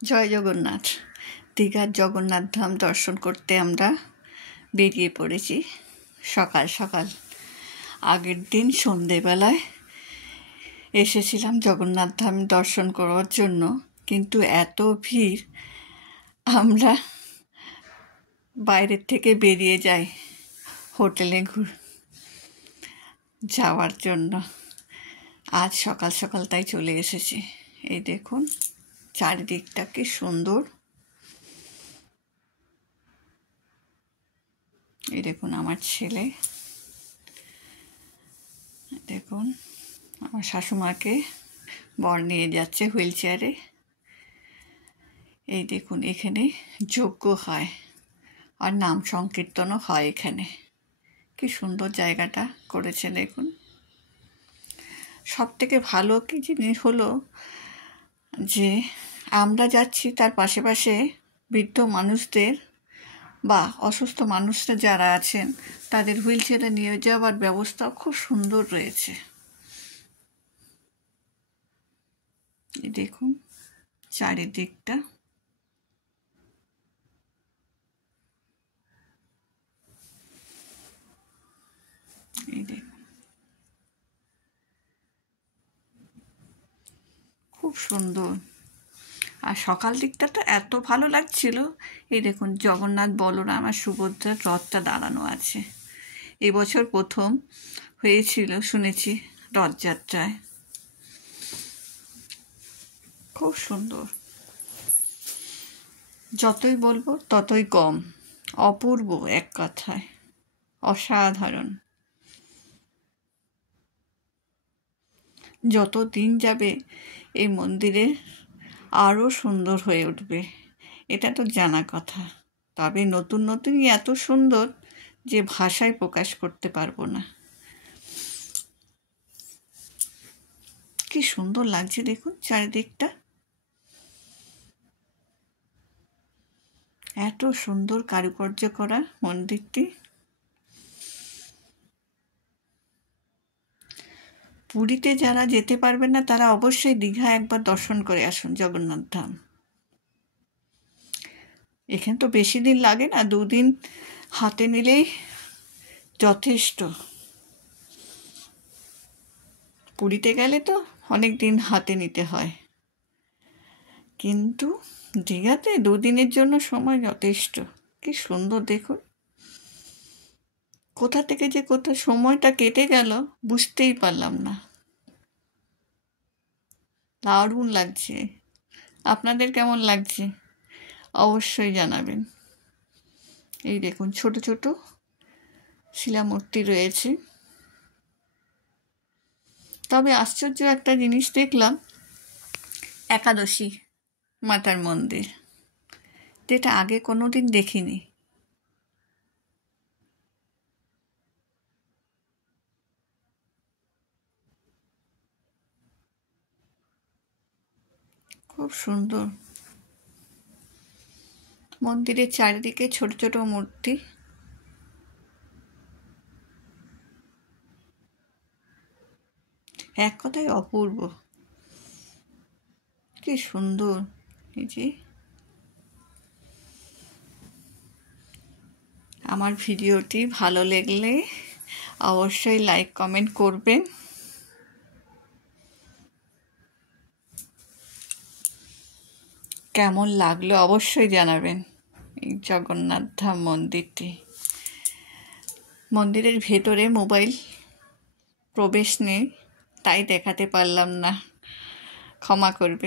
জয় জগন্নাথ। দীঘার জগন্নাথ ধাম দর্শন করতে আমরা বেরিয়ে পড়েছি সকাল সকাল। আগের দিন সন্ধেবেলায় এসেছিলাম জগন্নাথ ধাম দর্শন করার জন্য, কিন্তু এত ভিড় আমরা বাইরের থেকে বেরিয়ে যাই হোটেলে যাওয়ার জন্য। আজ সকাল সকাল তাই চলে এসেছি। এই দেখুন চারিদিকটা কি সুন্দর। এই দেখুন আমার ছেলে, দেখুন আমার শাশুমাকে বর নিয়ে যাচ্ছে হুইল চেয়ারে। এই দেখুন এখানে যজ্ঞ হয় আর নাম সংকীর্তনও হয়। এখানে কি সুন্দর জায়গাটা করেছে দেখুন। সব থেকে ভালো কি জিনিস হলো যে আমরা যাচ্ছি, তার পাশে পাশে বৃদ্ধ মানুষদের বা অসুস্থ মানুষরা যারা আছেন তাদের হুইল চেয়ারে নিয়ে যাওয়ার ব্যবস্থা খুব সুন্দর রয়েছে। এই দেখুন চারিদিকটা। এই দেখুন খুব সুন্দর। আর সকাল দিকটা তো এত ভালো লাগছিল। এই দেখুন জগন্নাথ, বলরাম আর সুভদ্রার রথটা দাঁড়ানো আছে। এবছর প্রথম হয়েছিল শুনেছি রথযাত্রায়। খুব সুন্দর, যতই বলবো ততই কম। অপূর্ব, এক কথায় অসাধারণ। যত দিন যাবে এই মন্দিরে আরও সুন্দর হয়ে উঠবে, এটা তো জানা কথা। তবে নতুন নতুনই এত সুন্দর যে ভাষায় প্রকাশ করতে পারবো না। কি সুন্দর লাগছে দেখুন চারিদিকটা। এত সুন্দর কারুকার্য করা মন্দিরটি। পুরীতে যারা যেতে পারবেন না তারা অবশ্যই দীঘা একবার দর্শন করে আসুন জগন্নাথ ধাম। এখানে তো বেশি দিন লাগে না, 2 দিন হাতে নিলেই যথেষ্ট। পুরীতে গেলে তো অনেক দিন হাতে নিতে হয়, কিন্তু দীঘাতে 2 দিনের জন্য সময় যথেষ্ট। কি সুন্দর দেখুন। কোথা থেকে যে কোথা সময়টা কেটে গেল বুঝতেই পারলাম না। দারুণ লাগছে। আপনাদের কেমন লাগছে অবশ্যই জানাবেন। এই দেখুন ছোট ছোট শিলামূর্তি রয়েছে। তবে আশ্চর্য একটা জিনিস দেখলাম, একাদশী মাতার মন্দির, যেটা আগে কোনোদিন দেখিনি। খুব সুন্দর। মন্দিরের চারিদিকে ছোট ছোট মূর্তি। এক কথায় অপূর্ব। কি সুন্দর। এই যে আমার ভিডিওটি ভালো লাগলে অবশ্যই লাইক কমেন্ট করবেন। কেমন লাগলো অবশ্যই জানাবেন। এই জগন্নাথ ধাম মন্দিরটি, মন্দিরের ভেতরে মোবাইল প্রবেশ নেই, তাই দেখাতে পারলাম না, ক্ষমা করবেন।